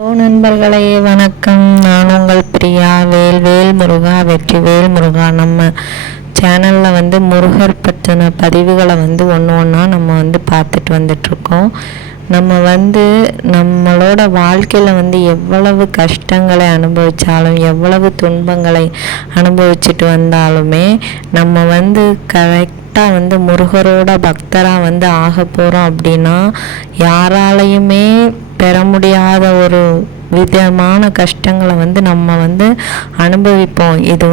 நண்பர்களே வணக்கம். நான் உங்கள் பிரியா. வேல் முருகா, வெற்றிவேல் முருகா. நம்ம சேனலில் முருகர் பற்றின பதிவுகளை ஒன்று ஒன்றா நம்ம பார்த்துட்டு வந்துட்ருக்கோம். நம்ம நம்மளோட வாழ்க்கையில் எவ்வளவு கஷ்டங்களை அனுபவித்தாலும், எவ்வளவு துன்பங்களை அனுபவிச்சுட்டு வந்தாலுமே நம்ம கரெக்டாக முருகரோட பக்தராக ஆக போகிறோம் அப்படின்னா யாராலையுமே பெற முடியாத ஒரு விதமான கஷ்டங்களை நம்ம அனுபவிப்போம். இது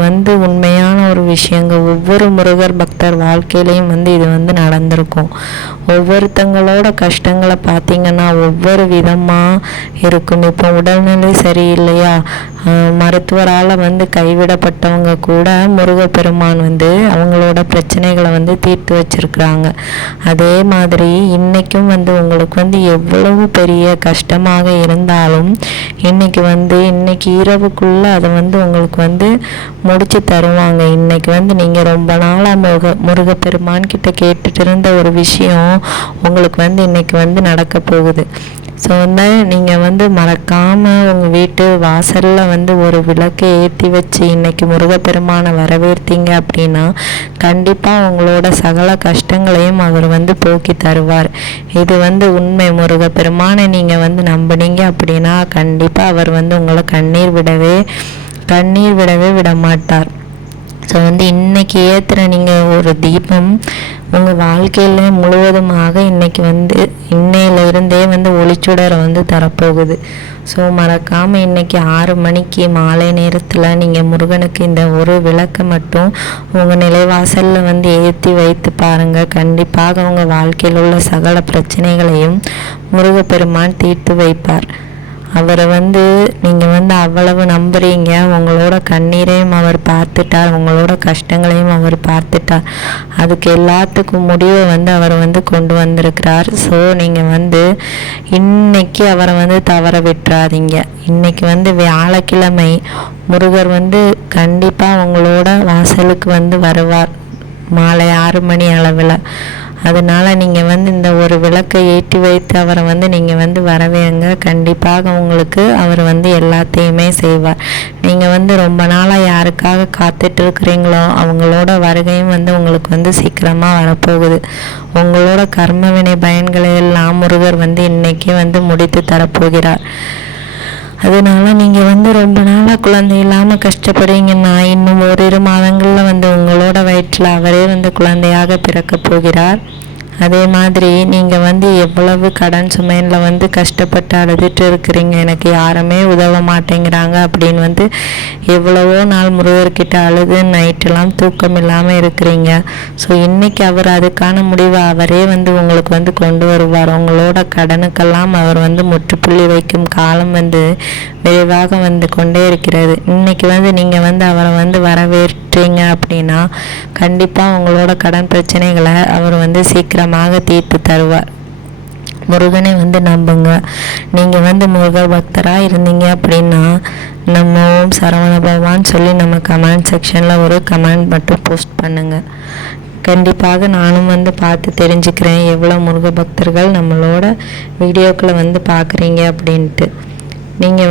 உண்மையான ஒரு விஷயங்க. ஒவ்வொரு முருகர் பக்தர் வாழ்க்கையிலையும் இது நடந்திருக்கும். ஒவ்வொருத்தங்களோட கஷ்டங்களை பார்த்திங்கன்னா ஒவ்வொரு விதமாக இருக்கும். இப்போ உடல்நிலை சரியில்லையா, மருத்துவரால் கைவிடப்பட்டவங்க கூட முருகப்பெருமான் அவங்களோட பிரச்சனைகளை தீர்த்து வச்சிருக்கிறாங்க. அதே மாதிரி இன்றைக்கும் உங்களுக்கு எவ்வளவு பெரிய கஷ்டமாக இருந்தாலும் இன்னைக்கு இரவுக்குள்ளே அதை உங்களுக்கு முடிச்சு தருவாங்க. இன்னைக்கு நீங்கள் ரொம்ப நாளாக முருகப்பெருமான் கிட்ட கேட்டுட்டு இருந்த ஒரு விஷயம் உங்களுக்கு இன்னைக்கு நடக்க போகுது. ஸோ நீங்கள் மறக்காமல் உங்கள் வீட்டு வாசலில் ஒரு விளக்கை ஏற்றி வச்சு இன்றைக்கி முருகப்பெருமானை வரவேற்றீங்க அப்படின்னா கண்டிப்பாக உங்களோட சகல கஷ்டங்களையும் அவர் போக்கி தருவார். இது உண்மை. முருகப்பெருமானை நீங்கள் நம்பினீங்க அப்படின்னா கண்டிப்பாக அவர் உங்களை கண்ணீர் விடவே விட மாட்டார். ஸோ இன்றைக்கி ஏற்றுற நீங்கள் ஒரு தீபம் உங்கள் வாழ்க்கையில் முழுவதுமாக இன்றைக்கி இன்னையிலிருந்தே ஒளிச்சுடரை தரப்போகுது. ஸோ மறக்காமல் இன்றைக்கி 6 மணிக்கு மாலை நேரத்தில் நீங்கள் முருகனுக்கு இந்த ஒரு விளக்கை மட்டும் உங்கள் நிலைவாசலில் ஏற்றி வைத்து பாருங்கள். கண்டிப்பாக உங்கள் வாழ்க்கையில் உள்ள சகல பிரச்சனைகளையும் முருகப்பெருமான் தீர்த்து வைப்பார். அவரை நீங்கள் அவ்வளவு நம்புறீங்க. உங்களோட கண்ணீரையும் அவர் பார்த்துட்டார், உங்களோட கஷ்டங்களையும் அவர் பார்த்துட்டார். அதுக்கு எல்லாத்துக்கும் முடிவை அவர் கொண்டு வந்திருக்கிறார். ஸோ நீங்கள் இன்னைக்கு அவரை தவற விட்டுறாதீங்க. இன்னைக்கு வியாழக்கிழமை முருகர் கண்டிப்பாக உங்களோட வாசலுக்கு வருவார் மாலை 6 மணி அளவில். அதனால் நீங்கள் இந்த ஒரு விளக்கை ஏற்றி வைத்து அவரை நீங்கள் வரவேங்க. கண்டிப்பாக உங்களுக்கு அவர் எல்லாத்தையுமே செய்வார். நீங்கள் ரொம்ப நாளாக யாருக்காக காத்துட்ருக்குறீங்களோ அவங்களோட வருகையும் உங்களுக்கு சீக்கிரமாக வரப்போகுது. உங்களோட கர்மவினை பயன்களை எல்லாம் முருகர் இன்னைக்கு முடித்து தரப்போகிறார். அதனால் நீங்கள் ரொம்ப நாளாக குழந்தை இல்லாமல் கஷ்டப்படுறீங்கன்னா இன்னும் ஓரிரு மாதங்களில் உங்களோட வயிற்றில் அவரே குழந்தையாக பிறக்க போகிறார். அதே மாதிரி நீங்கள் எவ்வளவு கடன் சுமையில் கஷ்டப்பட்டு அழுதுட்டு இருக்கிறீங்க, எனக்கு யாருமே உதவ மாட்டேங்கிறாங்க அப்படின்னு எவ்வளவோ நாள் முருகர்கிட்ட அழுது நைட்டெல்லாம் தூக்கம் இல்லாமல் இருக்கிறீங்க. ஸோ இன்றைக்கி அவர் அதுக்கான முடிவை அவரே உங்களுக்கு கொண்டு வருவார். உங்களோட கடனுக்கெல்லாம் அவர் முற்றுப்புள்ளி வைக்கும் காலம் விரைவாக கொண்டே இருக்கிறது. இன்றைக்கி நீங்கள் அவரை வரவேற்றீங்க அப்படின்னா கண்டிப்பாக உங்களோட கடன் பிரச்சனைகளை அவர் சீக்கிரமாக தீர்த்து தருவார். முருகனை நம்புங்க. நீங்கள் முருகர் பக்தராக இருந்தீங்க அப்படின்னா நம்ம ஓம் சரவண பகவான் சொல்லி நம்ம கமெண்ட் செக்ஷனில் ஒரு கமெண்ட் மட்டும் போஸ்ட் பண்ணுங்கள். கண்டிப்பாக நானும் பார்த்து தெரிஞ்சுக்கிறேன் எவ்வளோ முருக பக்தர்கள் நம்மளோட வீடியோக்களை பார்க்குறீங்க அப்படின்ட்டு. நீங்கள்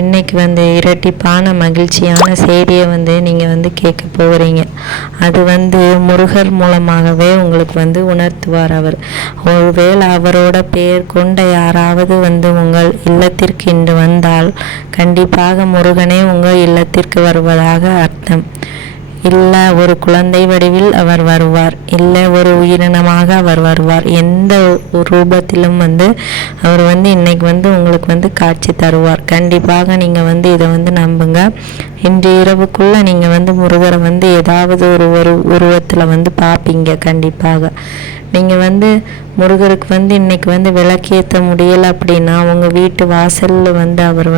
இன்றைக்கி இரட்டிப்பான மகிழ்ச்சியான செய்தியை நீங்கள் கேட்க போகிறீங்க. அது முருகர் மூலமாகவே உங்களுக்கு உணர்த்துவார். அவர் ஒருவேளை அவரோட பெயர் கொண்ட யாராவது உங்கள் இல்லத்திற்கு இன்று வந்தால் கண்டிப்பாக முருகனே உங்கள் இல்லத்திற்கு வருவதாக அர்த்தம். இல்லை ஒரு குழந்தை வடிவில் அவர் வருவார், இல்லை ஒரு உயிரினமாக அவர் வருவார். எந்த ரூபத்திலும் அவர் இன்னைக்கு உங்களுக்கு காட்சி தருவார். கண்டிப்பாக நீங்கள் இதை நம்புங்க. இன்று இரவுக்குள்ளே நீங்கள் முருகரை ஏதாவது ஒரு உருவத்தில் பார்ப்பீங்க. கண்டிப்பாக நீங்கள் முருகருக்கு இன்னைக்கு விளக்கேற்ற முடியலை அப்படின்னா உங்கள் வீட்டு வாசலில் அவர்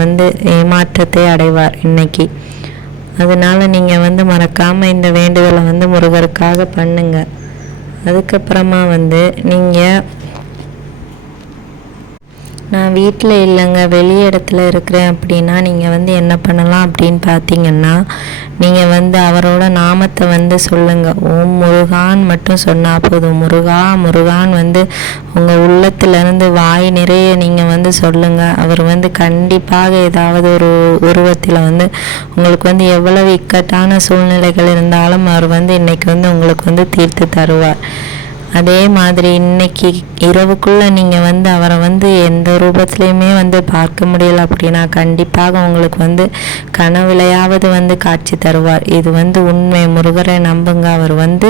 ஏமாற்றத்தை அடைவார் இன்னைக்கு. அதனால் நீங்கள் மறக்காமல் இந்த வேண்டுதலை முருகருக்காக பண்ணுங்கள். அதுக்கப்புறமா நீங்கள் நான் வீட்டில் இல்லைங்க, வெளி இடத்துல இருக்கிறேன் அப்படின்னா நீங்கள் வந்து என்ன பண்ணலாம் அப்படின்னு பார்த்தீங்கன்னா, நீங்கள் வந்து அவரோட நாமத்தை வந்து சொல்லுங்கள். ஓம் முருகான் மட்டும் சொன்னால் போதும். முருகா முருகான் வந்து உங்கள் உள்ளத்திலேருந்து வாய் நிறைய நீங்கள் வந்து சொல்லுங்கள். அவர் வந்து கண்டிப்பாக ஏதாவது ஒரு உருவத்தில் வந்து உங்களுக்கு வந்து எவ்வளவு இக்கட்டான சூழ்நிலைகள் இருந்தாலும் அவர் வந்து இன்றைக்கி வந்து உங்களுக்கு வந்து தீர்த்து தருவார். அதே மாதிரி இன்னைக்கு இரவுக்குள்ளே நீங்கள் வந்து அவரை வந்து எந்த ரூபத்துலேயுமே வந்து பார்க்க முடியல அப்படின்னா கண்டிப்பாக உங்களுக்கு வந்து கனவுலையாவது வந்து காட்சி தருவார். இது வந்து உண்மை. முருகரை நம்புங்க. அவர் வந்து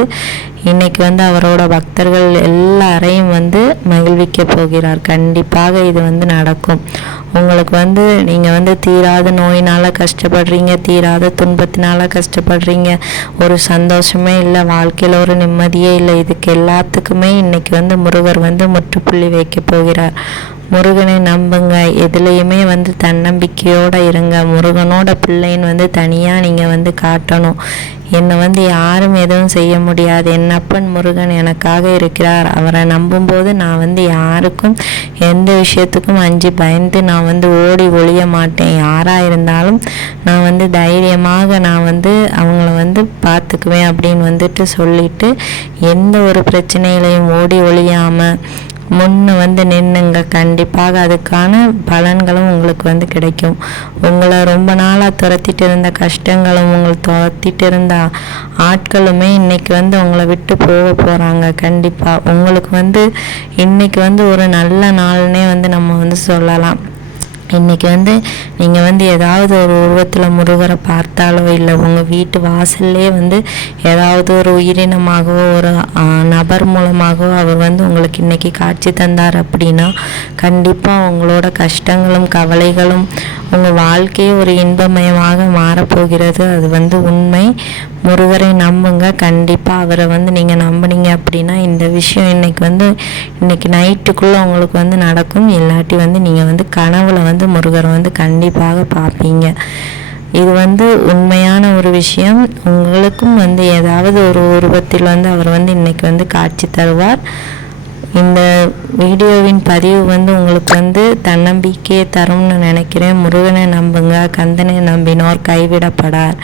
இன்னைக்கு வந்து அவரோட பக்தர்கள் எல்லாரையும் வந்து மகிழ்விக்க போகிறார். கண்டிப்பாக இது வந்து நடக்கும். உங்களுக்கு வந்து நீங்கள் வந்து தீராத நோயினால் கஷ்டப்படுறீங்க, தீராத துன்பத்தினால கஷ்டப்படுறீங்க, ஒரு சந்தோஷமே இல்லை, வாழ்க்கையில் ஒரு நிம்மதியே இல்லை. இதுக்கு எல்லாத்துக்குமே இன்னைக்கு வந்து முருகர் வந்து முற்றுப்புள்ளி வைக்க போகிறார். முருகனை நம்புங்க. எதுலேயுமே வந்து தன்னம்பிக்கையோடு இருங்க. முருகனோட பிள்ளைன்னு வந்து தனியாக நீங்கள் வந்து காட்டணும். என்னை வந்து யாரும் எதுவும் செய்ய முடியாது, என் அப்பன் முருகன் எனக்காக இருக்கிறார், அவரை நம்பும்போது நான் வந்து யாருக்கும் எந்த விஷயத்துக்கும் அஞ்சு பயந்து நான் வந்து ஓடி ஒழிய மாட்டேன். யாராக இருந்தாலும் நான் வந்து தைரியமாக நான் வந்து அவங்கள வந்து பார்த்துக்குவேன் அப்படின்னு வந்துட்டு சொல்லிட்டு எந்த ஒரு பிரச்சனைகளையும் ஓடி ஒழியாமல் முன்ன வந்து நின்னுங்க. கண்டிப்பாக அதுக்கான பலன்களும் உங்களுக்கு வந்து கிடைக்கும். உங்களை ரொம்ப நாளாக துரத்திட்டு இருந்த கஷ்டங்களும் உங்களை துரத்திட்டு இருந்த ஆட்களுமே இன்னைக்கு வந்து உங்களை விட்டு போக போகிறாங்க. கண்டிப்பாக உங்களுக்கு வந்து இன்னைக்கு வந்து ஒரு நல்ல நாள்னே வந்து நம்ம வந்து சொல்லலாம். இன்றைக்கி வந்து நீங்கள் வந்து ஏதாவது ஒரு உருவத்தில் முருகரை பார்த்தாலோ இல்லை உங்கள் வீட்டு வாசல்லே வந்து ஏதாவது ஒரு உயிரினமாகவோ ஒரு நபர் மூலமாகவோ அவர் வந்து உங்களுக்கு இன்றைக்கி காட்சி தந்தார் அப்படின்னா கண்டிப்பாக உங்களோட கஷ்டங்களும் கவலைகளும் உங்கள் வாழ்க்கையே ஒரு இன்பமயமாக மாறப்போகிறது. அது வந்து உண்மை. முருகரை நம்புங்க. கண்டிப்பாக அவரை வந்து நீங்கள் நம்புனீங்க அப்படின்னா இந்த விஷயம் இன்னைக்கு நைட்டுக்குள்ளே உங்களுக்கு வந்து நடக்கும். இல்லாட்டி வந்து நீங்கள் வந்து கனவுல வந்து முருகரை வந்து கண்டிப்பாக பார்ப்பீங்க. இது வந்து உண்மையான ஒரு விஷயம். உங்களுக்கும் வந்து ஏதாவது ஒரு உருவத்தில் வந்து அவர் வந்து இன்னைக்கு வந்து காட்சி தருவார். இந்த வீடியோவின் பதிவு வந்து உங்களுக்கு வந்து தன்னம்பிக்கையை தரும்னு நினைக்கிறேன். முருகனை நம்புங்க. கந்தனை நம்பினோர் கைவிடப்படார்.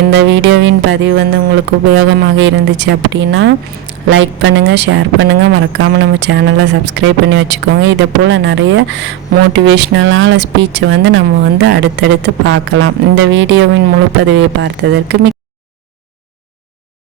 இந்த வீடியோவின் பதிவு வந்து உங்களுக்கு உபயோகமாக இருந்துச்சு அப்படின்னா லைக் பண்ணுங்கள், ஷேர் பண்ணுங்கள், மறக்காமல் நம்ம சேனலை சப்ஸ்கிரைப் பண்ணி வச்சுக்கோங்க. இதை போல் நிறைய மோட்டிவேஷ்னலான ஸ்பீச்சை வந்து நம்ம வந்து அடுத்தடுத்து பார்க்கலாம். இந்த வீடியோவின் முழு பதிவை பார்த்ததற்கு